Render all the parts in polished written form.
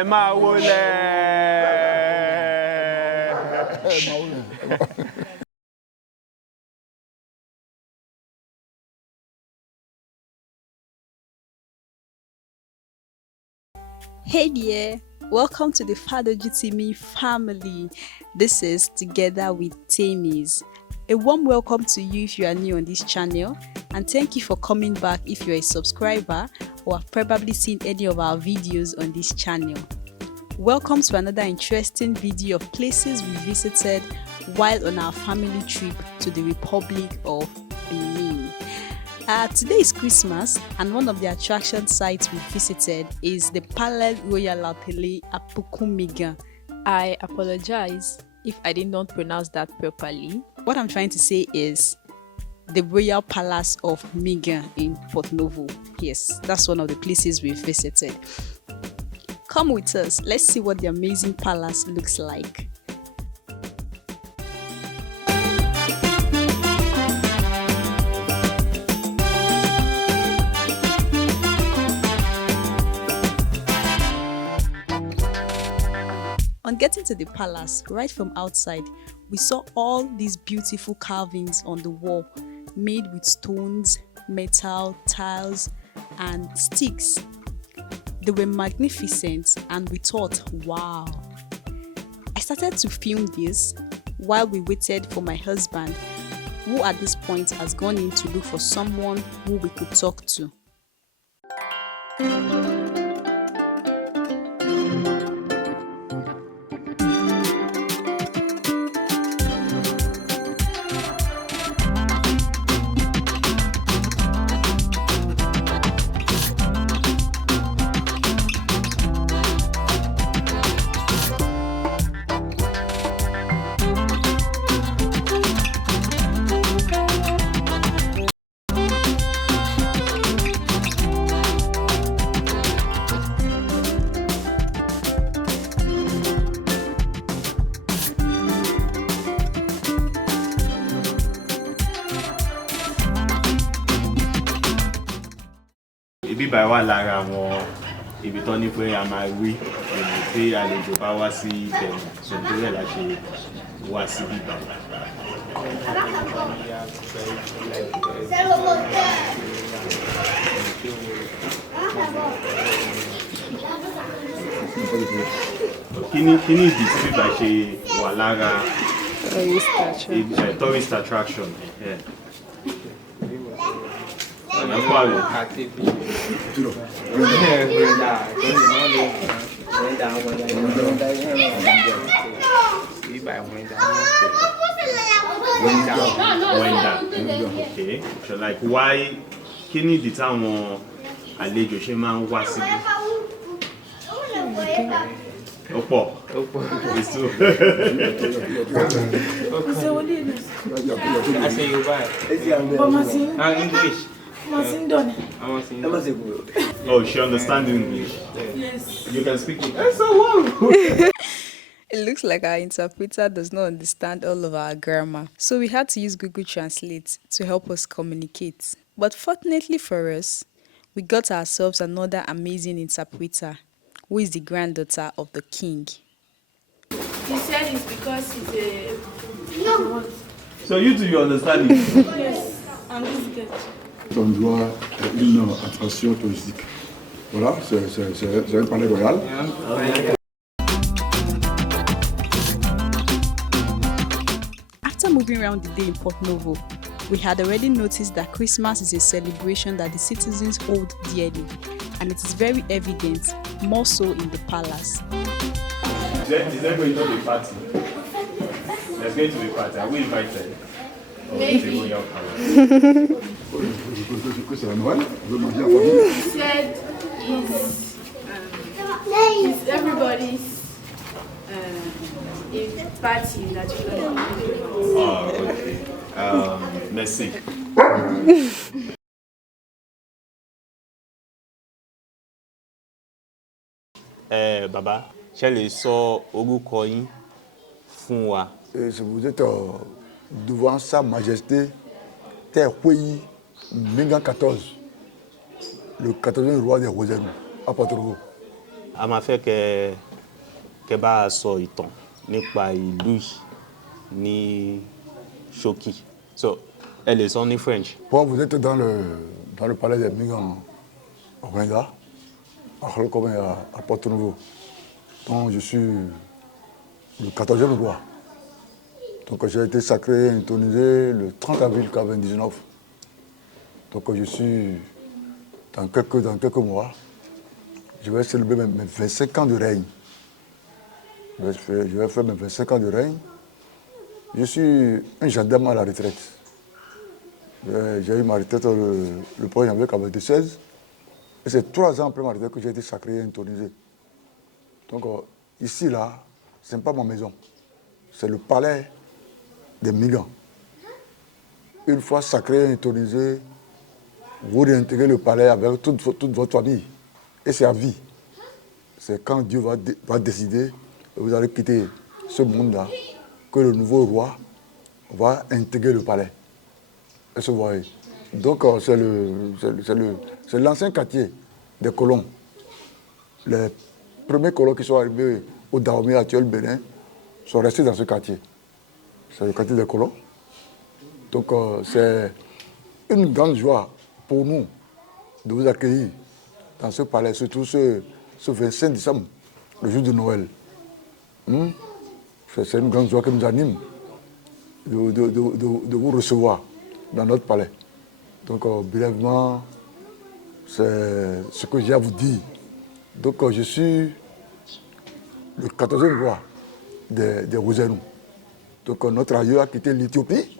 Emma Wole. Hey there, welcome to the Fadojitimi family. This is Together with Tamies. A warm welcome to you if you are new on this channel, and thank you for coming back if you're a subscriber or have probably seen any of our videos on this channel. Welcome to another interesting video of places we visited while on our family trip to the Republic of Benin. Today is Christmas, and one of the attraction sites we visited is the houeyi Migan. I apologize if I did not pronounce that properly. What I'm trying to say is the Royal Palace of Migan in Porto-Novo. Yes, that's one of the places we visited. Come with us, let's see what the amazing palace looks like. On getting to the palace, right from outside, we saw all these beautiful carvings on the wall, made with stones, metal, tiles, and sticks. They were magnificent, and we thought, wow. I started to film this while we waited for my husband, who at this point has gone in to look for someone who we could talk to. Ibi báyìí wà lára àwọn ibi tó ní pé a máa rí èmi tí àlejò bá wá sí Benin, so nítorí ẹ̀ la ṣe wá sí bíbá. Kí ni ìdí tí bíbá ṣe wà lára tourist attraction? Yeah. Okay. So like why kí ni ìdí táwọn àlejò ṣe máa ń wá síbí? Opo. It's too. I say you buy. English. Oh, she understands English. Yes. You can speak English. So long. It looks like our interpreter does not understand all of our grammar, so we had to use Google Translate to help us communicate. But fortunately for us, we got ourselves another amazing interpreter, who is the granddaughter of the king. He said it's because he's a... No. So you two, you understand it? Yes, I'm just good. On doit une attraction touristique. Voilà, c'est un palais royal. After moving around the day in Porto-Novo, we had already noticed that Christmas is a celebration that the citizens hold dearly, and it is very evident, more so in the palace. Is there going to be a party? There's going to be a party. Are we invited? Maybe. He said it's everybody's party that you can do. Oh, okay. Merci. Baba, ṣé lè sọ orúkọ yín fún wa? Je vous êtes devant sa majesté Tê-houeyi Migan XIV, le 14e roi des Houêzéholou à Porto-Novo. a máa fẹ́ kẹ́ bá a sọ ìtàn nípa ìlú yìí ní ṣókí. So, ẹ lè sọ ní French. Bon, vous êtes dans le palais des Migan au Rwanda, à Porto-Novo. Donc, je suis le 14e roi. Donc, j'ai été sacré et intronisé le 30 avril 1999. Donc, je suis dans quelques mois. Je vais célébrer mes 25 ans de règne. Je vais faire mes 25 ans de règne. Je suis un gendarme à la retraite. J'ai eu ma retraite le 1er janvier 1996. Et c'est 3 ans après ma retraite que j'ai été sacré et intronisé. Donc ici, là, ce n'est pas ma maison. C'est le palais des Migan. Une fois sacré et intronisé, vous réintégrez le palais avec toute votre famille. Et c'est à vie. C'est quand Dieu va décider et vous allez quitter ce monde-là que le nouveau roi va intégrer le palais. Et se voyez. Donc c'est l'ancien quartier des colons. Les premiers colons qui sont arrivés au Dahomey actuel Bénin sont restés dans ce quartier. C'est le quartier des colons. Donc c'est une grande joie pour nous de vous accueillir dans ce palais, surtout ce 25 décembre, le jour de Noël. C'est une grande joie qui nous anime de vous recevoir dans notre palais. Donc, brièvement, c'est ce que j'ai à vous dire. Donc, je suis le 14e roi des Houêzéholou. Donc, notre aïeux a quitté l'Éthiopie.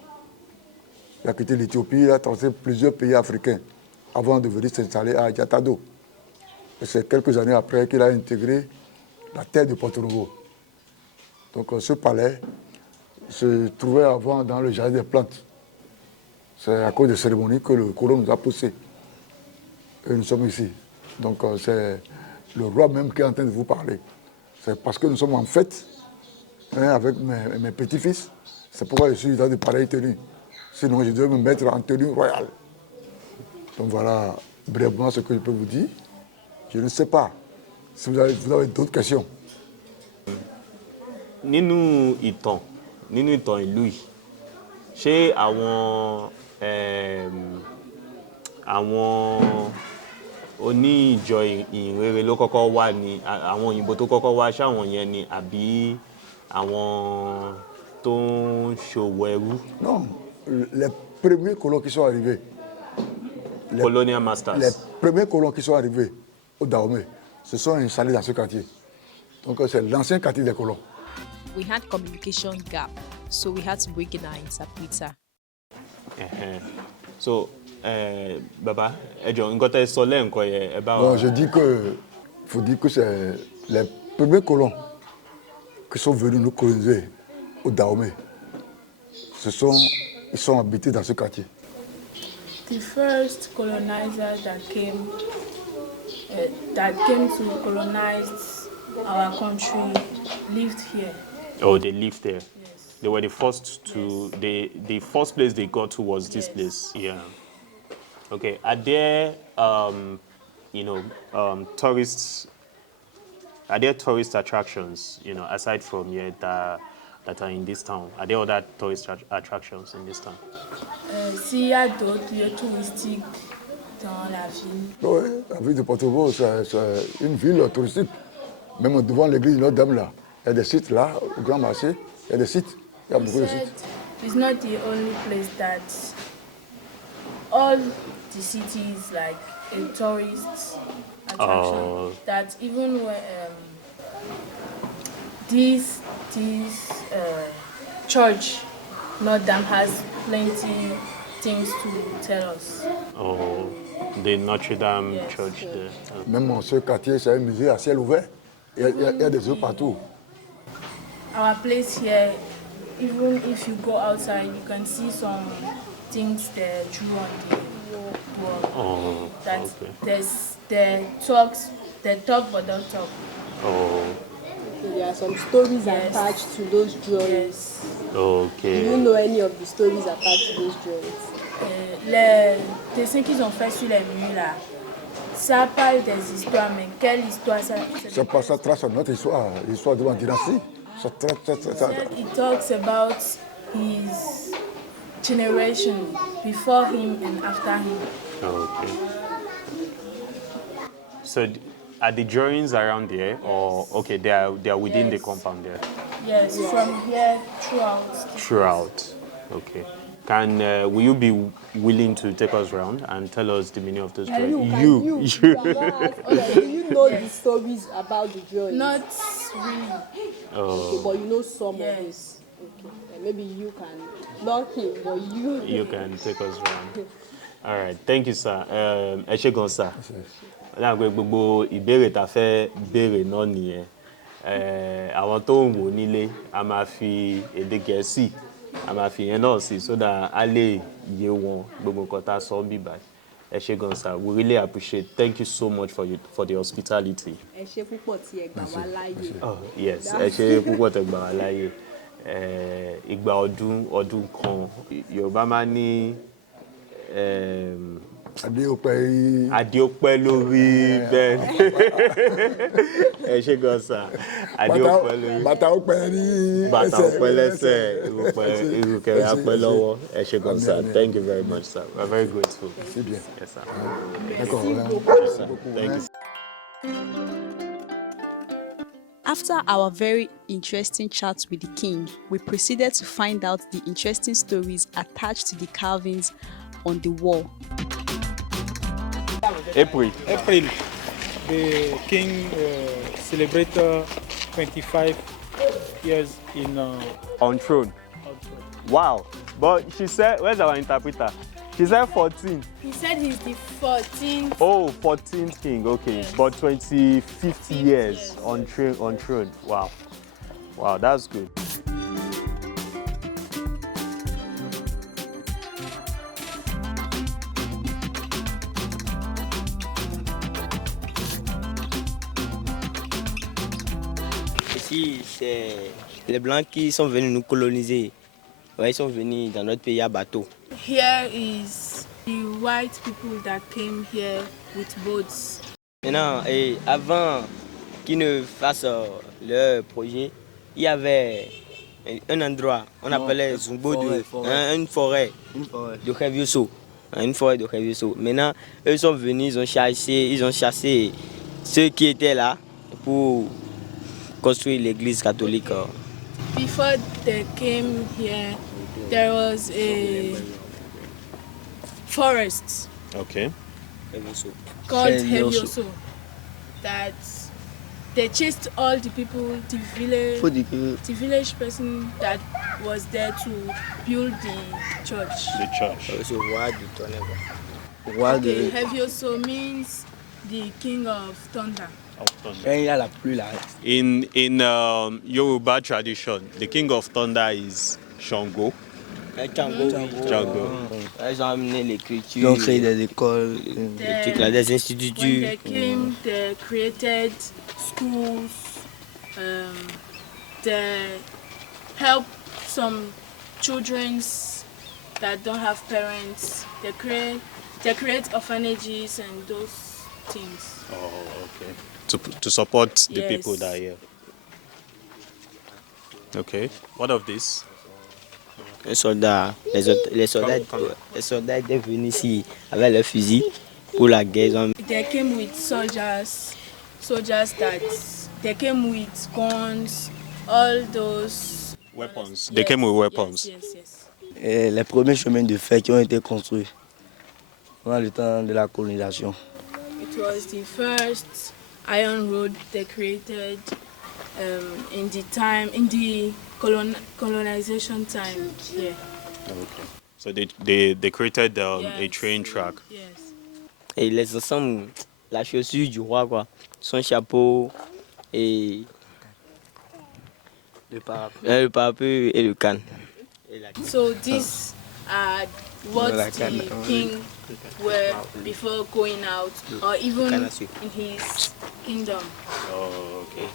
Il a quitté l'Éthiopie, il a traversé plusieurs pays africains avant de venir s'installer à Yatado. Et c'est quelques années après qu'il a intégré la terre de Porto-Novo. Donc, ce palais se trouvait avant dans le jardin des plantes. C'est à cause des cérémonies que le colon nous a poussés. Et nous sommes ici. Donc c'est le roi même qui est en train de vous parler. C'est parce que nous sommes en fête avec mes petits-fils. C'est pourquoi je suis dans de pareilles tenues. Sinon, je devais me mettre en tenue royale. Donc voilà brièvement ce que je peux vous dire. Je ne sais pas si vous avez d'autres questions. Nínú ìtàn ìlú yìí, ṣé àwọn oní ìjọ ìhìnrere ló kọ́kọ́ wá ni àwọn òyìnbó tó kọ́kọ́ wá ṣáwọn yẹn ni àbí àwọn tó ń ṣòwò ẹrú? Non, les premiers colons qui sont arrivés. Colonial masters. Les premiers colons qui sont arrivés au Dahomey se sont installés dans ce quartier. Donc c'est l'ancien quartier des colons. We had communication gap, so we had to bring in our interpreter. So, Baba, nǹkan tẹ́ sọ lẹ́ǹkan yẹn ẹ bá wa. Bon, je dis que, faut dire que c'est les premiers colons qui sont venus nous coloniser au Dahomey. Ils sont habités dans ce quartier. The first colonizer that came to colonize our country lived here. Oh, they lived there. Yes. They were the first to. The first place they got to was this place. Yeah. Okay. Are there tourists? Are there tourist attractions? Aside from here that are in this town. Are there other tourist attractions in this town? S'il y a d'autres lieux touristiques dans la ville. Oui, la ville de Porto-Novo, c'est une ville touristique. Même devant l'église de Notre-Dame là. Il y a des sites là, au Grand Marché, il y a des sites, il y a beaucoup de sites. It's not the only place that all the cities like a tourist attraction. That even when this church, Notre-Dame, has plenty things to tell us. Oh, the Notre-Dame church there. Même dans ce quartier, c'est un musée à ciel ouvert. Il y a des œufs partout. Our place here, even if you go outside, you can see some things they drew on the wall. Oh, that okay. they talk but don't talk. Oh. There are some stories attached to those drawings. Yes. Okay. Do you know any of the stories attached to those drawings? Les dessins qu'ils ont fait sur les murs là, ça parle des histoires, mais quelle histoire ça? Ça trace notre histoire, l'histoire de la dynastie. It talks about his generation, before him and after him. Okay. So are the drawings around there, or okay, they are within the compound there? Yes, from here throughout. Throughout. Okay. Will you be willing to take us around and tell us the meaning of those drawings? You do you know the stories about the drawings? Not really. Okay, but you know some of it. Okay. Maybe you can, not him, but you. You can take us around. All right. Thank you, sir. Ẹ ṣé gan, sir. Láàgbé gbogbo ìbéèrè tá fẹ́ béèrè náà nìyẹn. Àwọn tó ń wò nílé, a máa fi èdè Gẹ̀ẹ́sì, a máa fi yẹn náà sí so that a lè yé wọn gbogbo nǹkan tá sọ bí báyìí. Ẹ ṣé gan, sir. We really appreciate. Thank you so much for the hospitality. Ẹ ṣé púpọ̀ tí ẹ gbà wá láyè. Oh yes, ẹ ṣé púpọ̀ tẹ́ gbà wá láyè. Ìgbà ọdún kan Yorùbá máa ní Adéọpẹ́ lórí bẹ́ẹ̀ ni. Ẹ ṣé gan, sir. Adéọpẹ́ lórí. Bàtà ọpẹ́ ní Bàtà ọpẹ́ lẹ́sẹ̀, ìrùkẹ̀rẹ̀ apẹ́ lọ́wọ́. Ẹ ṣé gan, sir. Thank you very much, sir. We're very grateful. Yes, sir. Thank you. After our very interesting chat with the king, we proceeded to find out the interesting stories attached to the carvings on the wall. April. The king celebrated 25 years in On throne. Wow. But she said, where's our interpreter? She said 14. He said he's the 14th. Oh, 14th king, okay. Yes. But 25th years on throne. Wow. Wow, that's good. Ici, c'est les Blancs qui sont venus nous coloniser. Ouais, ils sont venus dans notre pays à bateau. Here is the white people that came here with boats. Maintenant, et avant qu'ils ne fassent leur projet, il y avait un endroit, on appelait Zumbo, une forêt de Revioso. Une forêt de Revioso. Maintenant, eux sont venus, ils ont chassé ceux qui étaient là pour construire l'église catholique. Before they came here, there was a forest called Revioso that they chased all the people, the village person that was there to build the church. The church. Okay, Revioso means the king of thunder. In Yoruba tradition, the king of thunder is Shango. Django. Ils ont amené l'écriture. Ils ont créé des écoles, des instituts. When they came, they created schools. They help some children that don't have parents. They create orphanages and those things. Oh, okay. To support the people that are here. Okay. What of this? Les soldats étaient venus ici avec leurs fusils pour la guerre. They came with soldiers that they came with guns, all those weapons. They came with weapons. Yes. Et les premiers chemins de fer qui ont été construits pendant le temps de la colonisation. It was the first iron road they created in the colonization time. Yeah. Okay. So they created a train track. Yes. Et les ensembles, la chaussure du roi, quoi, son chapeau et le parapluie et le canne. So these are what the king were before going out, or even in his kingdom. Oh, okay.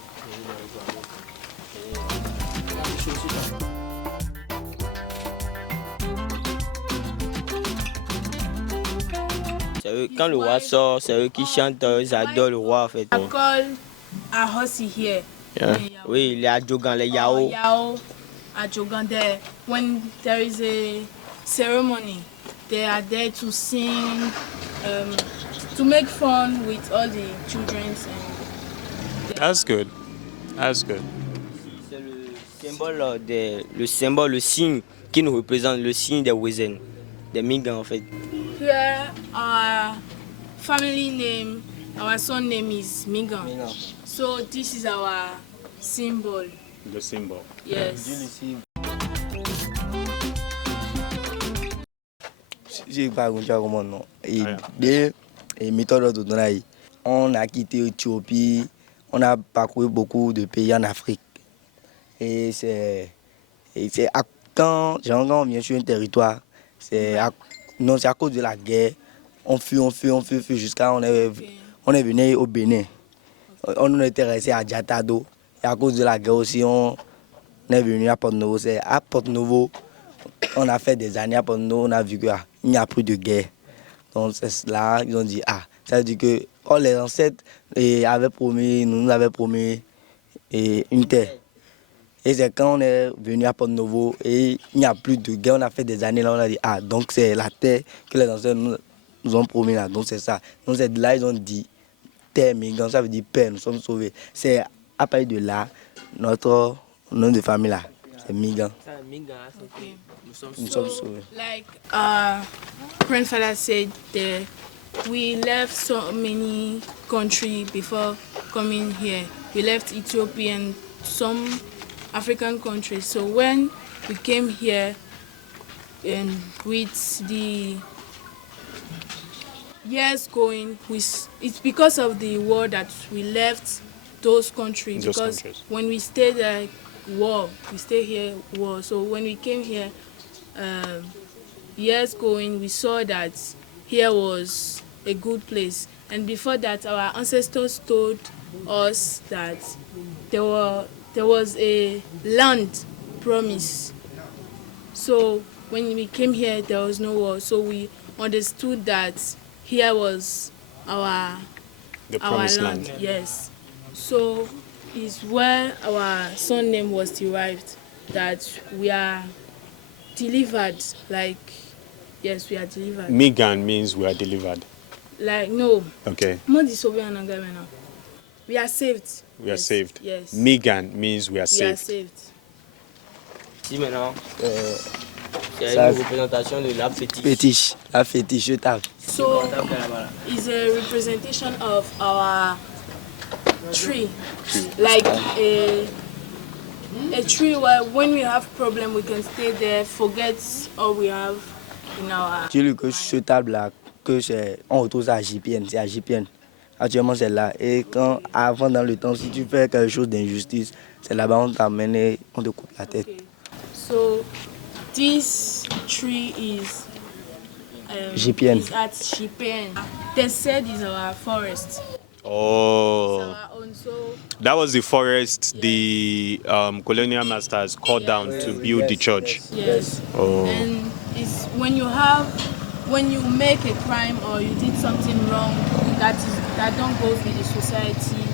Quand le roi sort, c'est eux qui chantent, ils adorent le roi en fait. I call Ahosi here. Yeah. Oui, les Adjogan, les Yao. Yao, Adjogan there. When there is a ceremony, they are there to sing, to make fun with all the children. That's good. That's good. C'est le symbole, le signe qui nous représente, le signe des Houêzén, des Migan en fait. Here, our family name, our son name is Migan. So this is our symbol. The symbol. Yes. Je pas comment non. Et méthode de donner. On a quitté l'Éthiopie, on a parcouru beaucoup de pays en Afrique. Et c'est quand on vient sur un territoire, c'est à cause de la guerre. On fuit jusqu'à on est venu au Bénin. On était resté à Djatado. Et à cause de la guerre aussi, on est venu à Porto-Novo. C'est à Porto-Novo, on a fait des années à Porto-Novo, on a vu qu'il n'y a plus de guerre. Donc c'est là ils ont dit, ça veut dire que les ancêtres nous avaient promis une terre. Et c'est quand on est venu à Porto-Novo et il n'y a plus de guerre, on a fait des années là, on a dit, donc c'est la terre que les ancêtres nous ont promis là, donc c'est ça. Donc c'est de là ils ont dit, terre Migan, ça veut dire père, nous sommes sauvés. C'est à partir de là, notre nom de famille là, c'est Migan. Okay. Nous sommes sauvés. Like grandfather said, we left so many countries before coming here. We left Ethiopia and some African countries. So when we came here, and with the years going, it's because of the war that we left those countries. When we stayed there, war. We stay here, war. So when we came here, years going, we saw that here was a good place. And before that, our ancestors told us that there was a land promise. So when we came here, there was no war. So we understood that here was the promised land. Yes. So is where our son name was derived, that we are delivered, like, yes, we are delivered. Migan means we are delivered. Like, no. Okay. We are saved. We are saved. Yes. Migan means we are saved. We are saved. Si maintenant, c'est une représentation de la fétiche. La fétiche, je tape. So, it's a representation of our tree. Like a tree where when we have problem, we can stay there, forget all we have in our... Tu dis que ce table là, on retrouve ça à JPN, c'est à JPN. Actuellement c'est là. Et quand avant dans le temps, si tu fais quelque chose d'injustice, c'est là-bas on t'amène et on te coupe la tête. Okay. So this tree is JPN. Is at JPN. They said is our forest. Oh, It's our own, so that was the forest the colonial masters cut down to build the church. yes. Oh. And it's when you make a crime or you did something wrong that don't go with the society,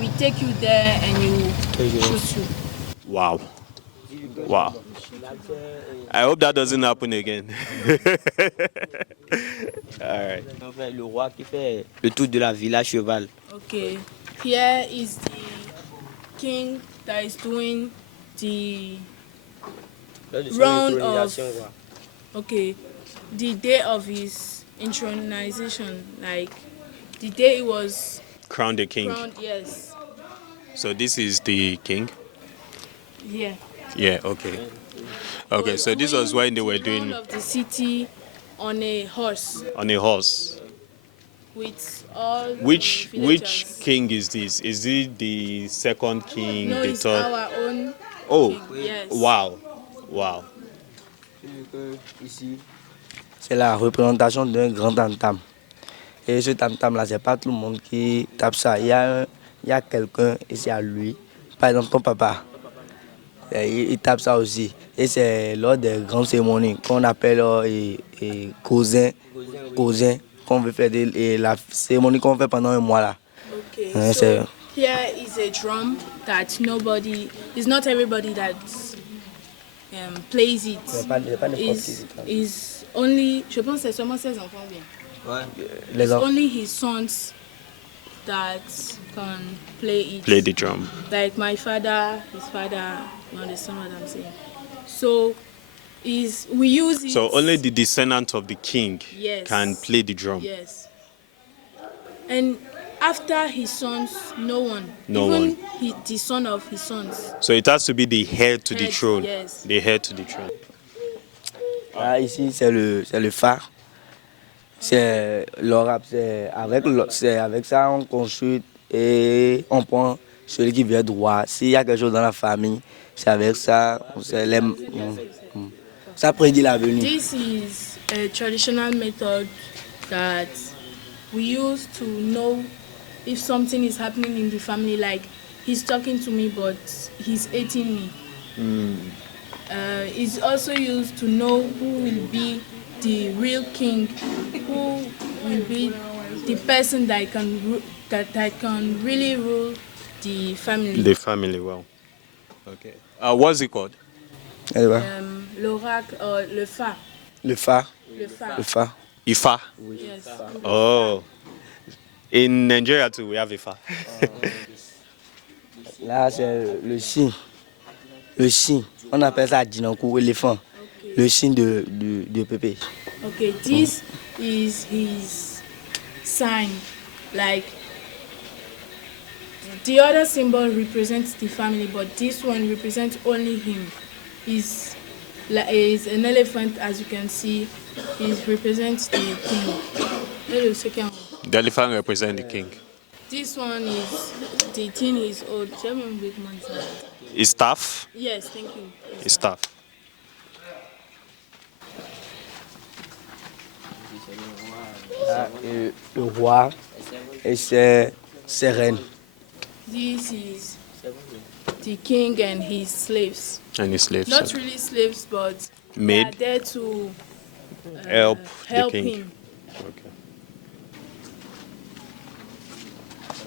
we take you there and you shoot you. Wow. Wow. I hope that doesn't happen again. All right. En fait, le roi qui fait le tour de la villa à cheval. Okay. Here is the king that is doing the round of the day of his intronization, like the day he was Crown the king. crowned. Yes. So this is the king? Yeah. Yeah, okay. Okay, so this was when they were doing of the city on a horse on a horse. with all Which the villagers. king is this? Is it the second king, No, the it's third? our own Oh, king. Yes. wow. Wow. Ici, c'est la représentation d'un grand tam-tam. Et ce tam-tam là, c'est pas tout le monde qui tape ça. Il y a quelqu'un ici à lui, par exemple ton papa. Il tape ça aussi. Et c'est lors des grandes cérémonies qu'on appelle cousin qu'on veut faire et la cérémonie qu'on fait pendant un mois là. Okay, Ouais, so here is a drum that it's not everybody that plays it. Is only, je pense que c'est seulement ses enfants bien. It's only his sons that can play it. Play the drum. Like my father, his father, you understand what I'm saying? So we use it. So only the descendant of the king Yes. can play the drum. Yes. And after his sons, no one. No Even the son of his sons. So it has to be the heir to the Head, throne. yes. The heir to the throne. Ah, ici, c'est le phare. C'est l'orab. C'est avec ça on construit et on prend celui qui vient droit. S'il y a quelque chose dans la famille, c'est avec ça. Ça prédit l'avenir. This is a traditional method that we use to know if something is happening in the family. Like he's talking to me, but he's hating me. It's also used to know who will be the real king, who will be the person that can really rule the family. The family, well. Okay. What's it called? L'oracle or le fa. Le phare. Le fa. Le phare. Ifa. Yes. Oh. In Nigeria too, we have Ifa. Là, c'est le signe. Le signe. On appelle ça Djinankou, éléphant. Le signe de Pépé. Okay, this is his sign. Like the other symbol represents the family, but this one represents only him. Is an elephant, as you can see. It represents the king. The second one. The elephant represents the king. This one is the thing is old. Tell me a bit more. His staff? Yes, thank you. His staff. Le roi et ses reines. This is the king and his slaves. And his slaves. Not really slaves, but Maid. they are there to Help help the king. him. Okay.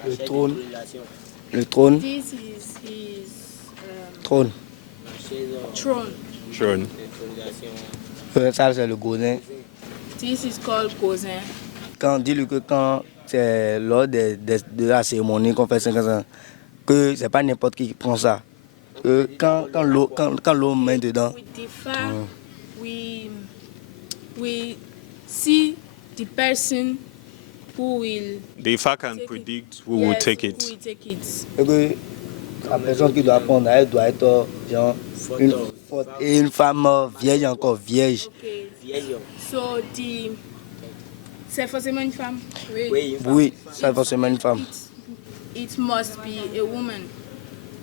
Le trône. Le trône. This is his Trône. throne. Throne. Ça, c'est le godin. This is called Gozin. Dis-lui que quand c'est lors de la cérémonie qu'on fait 50 ans, que c'est pas n'importe qui prend ça. Que quand l'eau met dedans, With the far, we see the person who will The Ifa can take predict it. who will Yes, take who it. will take it. et que la personne qui doit prendre, elle doit être genre, une femme vieille encore, vierge. Okay. So c'est forcément une femme. Oui, ça va forcément une femme. It must be a woman,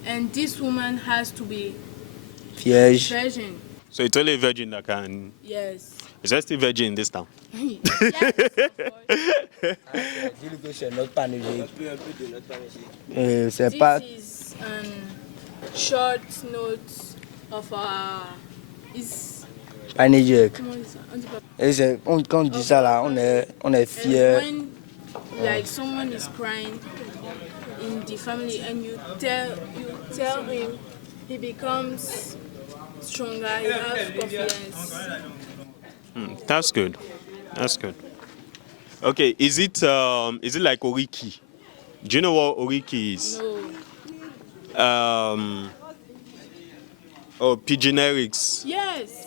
and this woman has to be Vierge. virgin. So it's only a virgin that can. Yes. Is there still virgin in this town? Yes, of course. Dis-lui que c'est notre panégyrique. C'est pas. This is a short note of our. Is Panégyrique. comment on dit ça? On dit pas- Et quand on dit ça là, on est fiers. And when like someone is crying in the family and you tell him, he becomes stronger, he has confidence. That's good. That's good. Okay, is it like oriki? Do you know what oriki is? No. Pigeonerics. Yes.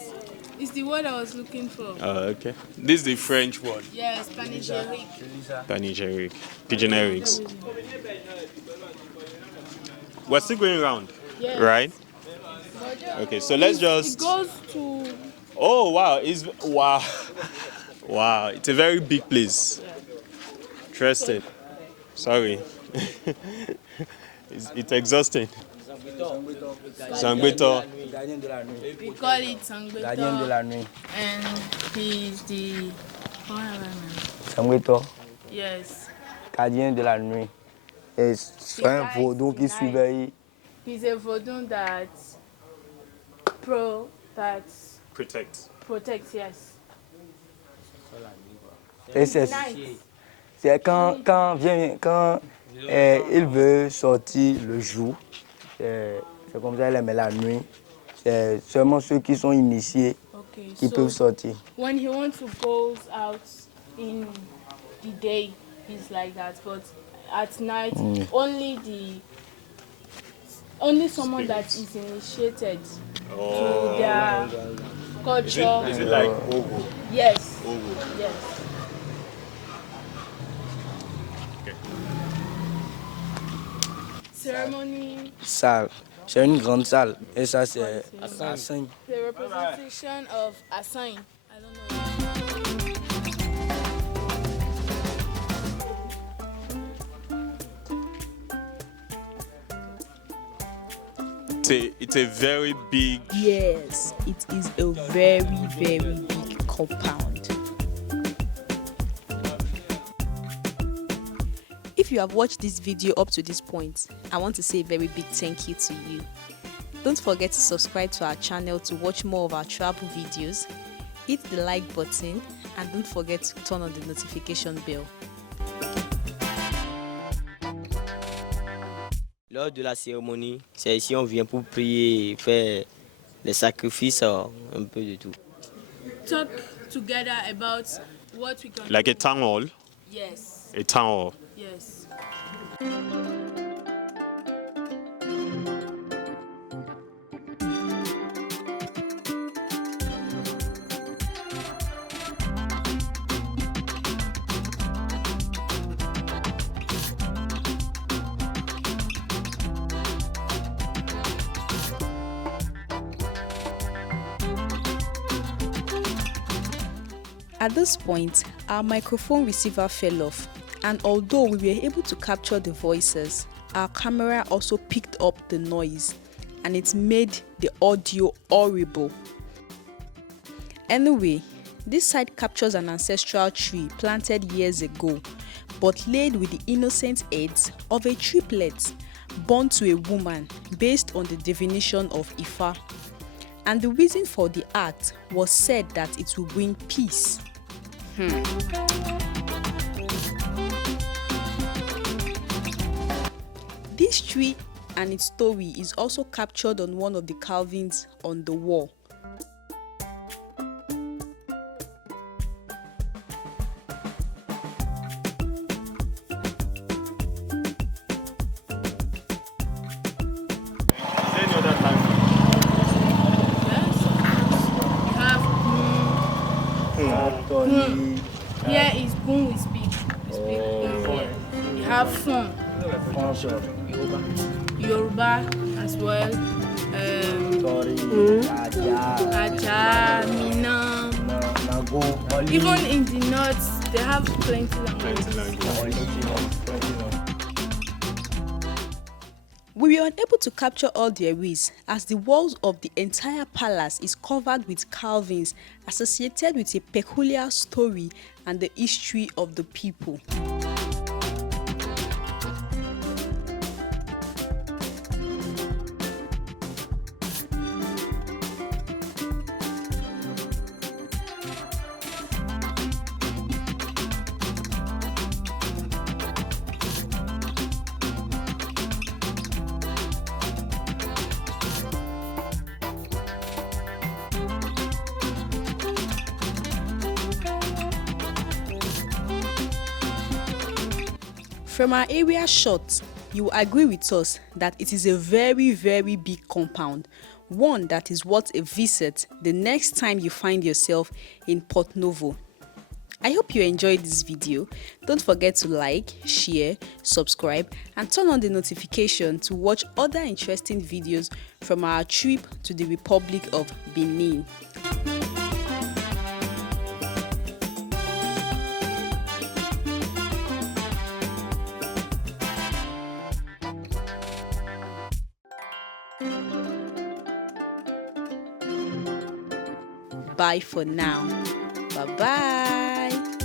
It's the word I was looking for. Okay. This is the French word. Yes, panegyric. Panegyric. Pigeonerics. We're still going around, Yes. right? Okay, so let's It just. goes to Oh wow! Wow, wow! It's a very big place. Interesting. Sorry. It's exhausting. Sangbeto. we call it Gardien de la Sangbeto, nuit. and he's the Sangbeto. yes. Gardien de la nuit. Et c'est un vaudou qui surveille. He's a vodun that Protect. protects. Yes. Et c'est quand il veut sortir le jour, c'est comme ça, il met la nuit. C'est seulement ceux qui sont initiés qui peuvent sortir. When he wants to go out in the day, he's like that. But at night, only someone that is initiated to their culture. Is it like Ogo? Yes. Ogo. Yes. Okay. Ceremony. Salle. C'est une grande salle. Et ça, c'est Assin. The representation of Assign. I don't know. It's a very big. Yes, it is a very, very big compound. If you have watched this video up to this point, I want to say a very big thank you to you. Don't forget to subscribe to our channel to watch more of our travel videos. Hit the like button and don't forget to turn on the notification bell. Lors de la cérémonie, c'est ici on vient pour prier et faire des sacrifices, un peu de tout. Talk together about what we can Like a town hall? Yes. A town hall. Yes. At this point, our microphone receiver fell off, and although we were able to capture the voices, our camera also picked up the noise, and it made the audio horrible. Anyway, this site captures an ancestral tree planted years ago, but laid with the innocent eggs of a triplet born to a woman based on the divination of Ifa. And the reason for the act was said that it will bring peace. This tree and its story is also captured on one of the carvings on the wall. Is there any other language? Yes. We have here is boom we speak. We speak here. We have fun. Yoruba as well. Aja, Minam. Even in the north, they have plenty languages. We were unable to capture all there is, as the walls of the entire palace is covered with carvings associated with a peculiar story and the history of the people. From our area shot, you will agree with us that it is a very, very big compound, one that is worth a visit the next time you find yourself in Porto-Novo. I hope you enjoyed this video. Don't forget to like, share, subscribe, and turn on the notification to watch other interesting videos from our trip to the Republic of Benin. Bye for now. Bye-bye.